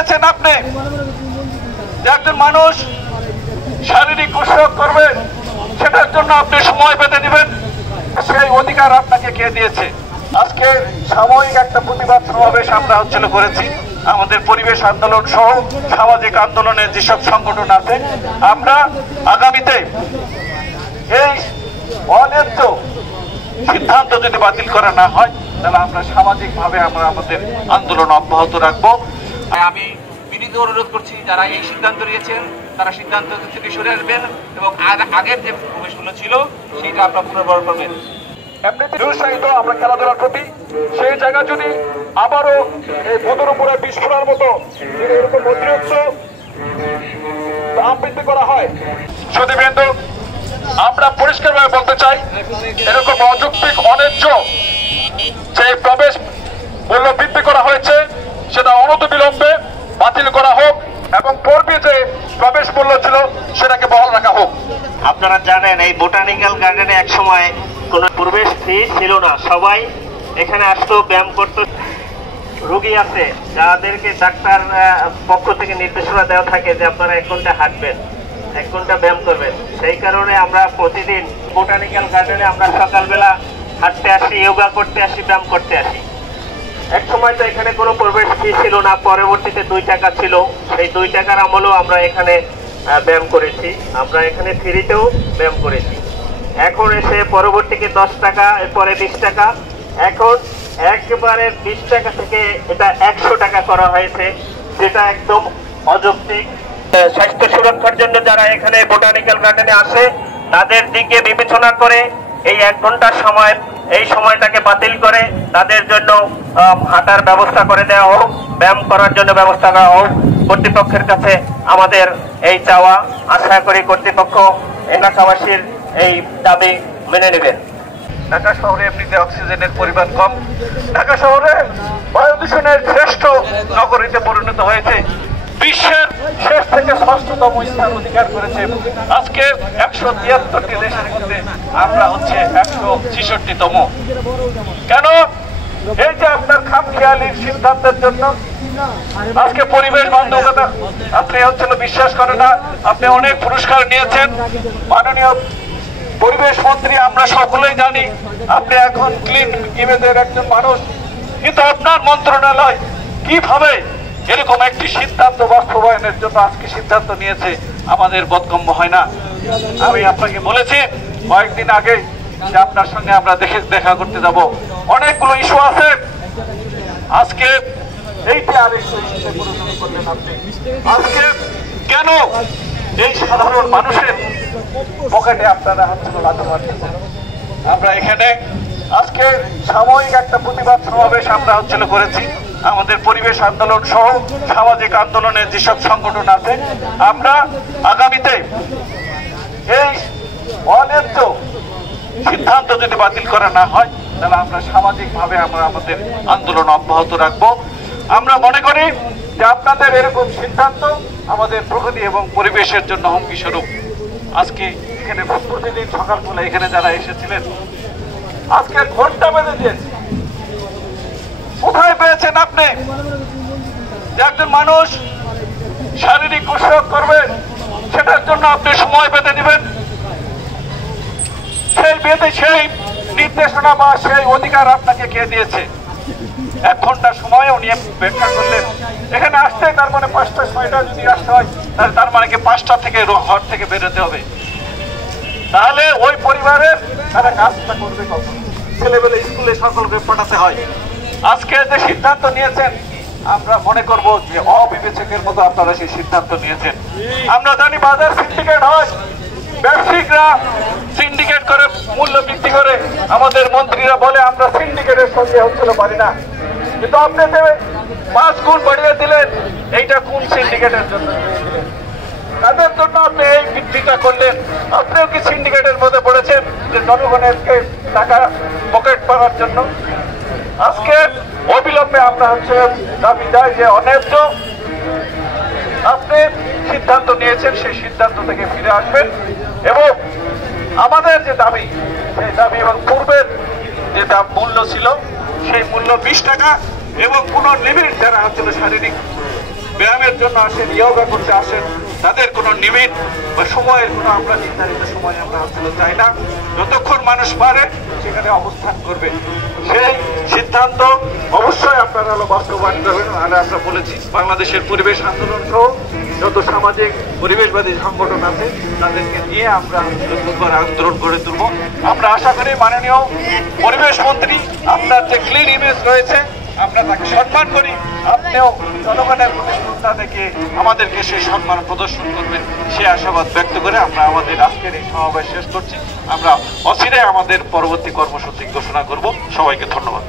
পেয়েছেন আপনি যে একজন মানুষ শারীরিক কসরত করবেন, সেটার জন্য আপনি সময় পেতে দিবেন, সেই অধিকার আপনাকে কে দিয়েছে? আজকে সাময়িক একটা প্রতিবাদ সমাবেশ আমরা করেছি আমাদের পরিবেশ আন্দোলন সহ সামাজিক আন্দোলনের যেসব সংগঠন আছে, আমরা আগামীতে এই অন্যায্য সিদ্ধান্ত যদি বাতিল করা না হয় তাহলে আমরা সামাজিকভাবে আমরা আমাদের আন্দোলন অব্যাহত রাখবো। আমি বিনীত অনুরোধ করছি যারা এই সিদ্ধান্ত নিয়েছেন তারা সিদ্ধান্ত থেকে সরে আসবেন এবং আগের যে প্রবেশগুলো ছিল সেটা আপনারা পুনর্বার করবেন। এমনিতে উৎসাহিত আমরা খেলাধুলার প্রতি, সেই জায়গা যদি আবারও এই বোধের উপরে বিস্ফোরণের মতো এরকম অতিরিক্ত দাম বৃদ্ধি করা হয়, সুধীবৃন্দ আমরা পরিষ্কারভাবে বলতে চাই, এরকম অযৌক্তিক অন্যায্য যে প্রবেশ মূল্য বৃদ্ধি করা হয়েছে সেটা অনতিবিলম্বে বাতিল করা হোক এবং পূর্বে যে প্রবেশ মূল্য ছিল সেটাকে বহাল রাখা হোক। আপনারা জানেন এই বোটানিক্যাল গার্ডেনে এক সময় কোনো প্রবেশ ফি ছিল না, সবাই এখানে আসতো, ব্যায়াম করতো। রোগী আছে যাদেরকে ডাক্তার পক্ষ থেকে নির্দেশনা দেওয়া থাকে যে আপনারা 1 ঘন্টা হাঁটবেন, 1 ঘন্টা ব্যায়াম করবেন। সেই কারণে আমরা প্রতিদিন বোটানিক্যাল গার্ডেনে আমরা সকালবেলা হাঁটতে আসি, যোগা করতে আসি, ব্যায়াম করতে আসি। এক সময় তো এখানে কোনো প্রবেশ ফি ছিল না, পরবর্তীতে 2 টাকা ছিল। সেই 2 টাকার আমলেও আমরা এখানে ব্যায়াম করেছি, আমরা এখানে ফ্রিতেও ব্যায়াম করেছি। এখন এসে পরবর্তীতে 10 টাকা, এরপরে 20 টাকা, এখন একেবারে 20 টাকা থেকে এটা 100 টাকা করা হয়েছে, যেটা একদম অযৌক্তিক। স্বাস্থ্য সুরক্ষার জন্য যারা এখানে বোটানিক্যাল গার্ডেনে আসে তাদের দিকে বিবেচনা করে এই 1 ঘন্টার সময়, এই সময়টাকে বাতিল করে তাদের জন্য হাঁটার ব্যবস্থা করে দেওয়া হোক, ব্যায়াম করার জন্য ব্যবস্থা করা হোক। কর্তৃপক্ষের কাছে আমাদের এই চাওয়া, আশা করি কর্তৃপক্ষ এলাকাবাসীর এই দাবি মেনে নেবেন। ঢাকা শহরে এমনিতে অক্সিজেনের পরিমাণ কম, ঢাকা শহরে বায়ু দূষণের শ্রেষ্ঠ নগরীতে পরিণত হয়েছে, বিশ্বের শেষ থেকে 6ষ্ঠতম স্থান অধিকার করেছে। আজকে 173টি দেশের মধ্যে আমরা 166তম। কেন? এই যে আপনার খামখেয়ালির সিদ্ধান্তের জন্য আজকে পরিবেশ বান্ধবতা আপনি বিশ্বাস করেন না। আপনি অনেক পুরস্কার নিয়েছেন, মাননীয় পরিবেশ মন্ত্রী, আমরা সকলেই জানি আপনি এখন ক্লিন ইমেজের একজন মানুষ, কিন্তু আপনার মন্ত্রণালয় কিভাবে এরকম একটি সিদ্ধান্ত বাস্তবায়নের জন্য আজকে সিদ্ধান্ত নিয়েছে আমাদের বোধগম্য হয় না। আমি আপনাকে বলেছি কয়েকদিন আগে যে আপনার সঙ্গে আমরা দেখা করতে যাব, অনেকগুলো ইস্যু আছে। আজকে এইটা আরেকটু ইস্যুতে পরিণত করলেন আপনি। আজকে কেন এই সাধারণ মানুষের পকেটে আপনারা লাথি মারতেছেন? আমরা এখানে আজকে সাময়িক একটা প্রতিবাদ সমাবেশ আমরা করেছি আমাদের পরিবেশ আন্দোলন সহ সামাজিক আন্দোলনের যেসব সংগঠন আছে, আমরা আগামীতে এই অন্যায্য সিদ্ধান্ত যদি বাতিল করা না হয় তাহলে আমরা সামাজিকভাবে আমরা আমাদের আন্দোলন অব্যাহত রাখবো। আমরা মনে করি যে আপনাদের এরকম সিদ্ধান্ত আমাদের প্রকৃতি এবং পরিবেশের জন্য হুমকি স্বরূপ। আজকে এখানে প্রতিদিন সকালবেলা এখানে যারা এসেছিলেন, আজকে ঘন্টা বেঁধে দিয়েছে। কোথায় পেয়েছেন আপনি যে একজন মানুষ শারীরিক কসরত করবেন, সেটার জন্য আপনি সময় পেতে দিবেন? সেই নির্দেশনা বা সেই অধিকার আপনাকে কে দিয়েছে? 1 ঘন্টা সময় উনি ব্যাখ্যা করলেন। এখানে আসতে তার মানে 5টা 6টা যদি আসতে হয় তার মানে কি 5টা থেকে ঘর থেকে বেরোতে হবে? তাহলে ওই পরিবারের তারা কাজটা করবে কখন? ছেলেবেলে স্কুলে সকলকে পাঠাতে হয়। আজকে যে সিদ্ধান্ত নিয়েছেন আমরা মনে করব যে অবিবেচকের মতো আপনারা সেই সিদ্ধান্ত নিয়েছেন। আমরা জানি বাজার সিন্ডিকেট হয়, ব্যবসায়িকরা সিন্ডিকেট করে মূল্য বৃদ্ধি করে, আমাদের মন্ত্রীরা বলে আমরা সিন্ডিকেটের সঙ্গে পারি না, কিন্তু আপনি 5 গুণ বাড়িয়ে দিলেন। এইটা কোন সিন্ডিকেটের জন্য? তাদের জন্য আপনি এই বৃদ্ধিটা করলেন। আপনিও কি সিন্ডিকেটের মধ্যে পড়েছেন যে জনগণের টাকা পকেট করার জন্য? আজকে অবিলম্বে আমরা দাবি যায় যে অন্যায্য আপনি সিদ্ধান্ত নিয়েছেন সেই সিদ্ধান্ত থেকে ফিরে আসবেন এবং আমাদের যে দাবি সেই দাবি এবং পূর্বের যে মূল্য ছিল সেই মূল্য 20 টাকা এবং কোন লিমিট যারা শারীরিক ব্যায়ামের জন্য আসেন, যোগা করতে আসেন, তাদের কোনো লিমিট বা সময়ের কোনো আমরা নির্ধারিত সময় আমরা আসলে চাই না। যতক্ষণ মানুষ পারে সেখানে অবস্থান করবে, সেই সিদ্ধান্ত অবশ্যই আপনারা বাস্তবায়ন করবেন। আর আমরা বলেছি বাংলাদেশের পরিবেশ আন্দোলন সহ যত সামাজিক পরিবেশবাদী সংগঠন আছে তাদেরকে নিয়ে আমরা নতুনবার আন্দোলন গড়ে তুলব। আমরা আশা করি মাননীয় পরিবেশ মন্ত্রী, আপনার যে ক্লিন ইমেজ রয়েছে আমরা তাকে সম্মান করি, আপনিও জনগণের প্রতি শ্রদ্ধা থেকে আমাদেরকে সেই সম্মান প্রদর্শন করবেন সে আশাবাদ ব্যক্ত করে আমরা আমাদের আজকের এই সমাবেশ শেষ করছি। আমরা অচিরে আমাদের পরবর্তী কর্মসূচি ঘোষণা করব। সবাইকে ধন্যবাদ।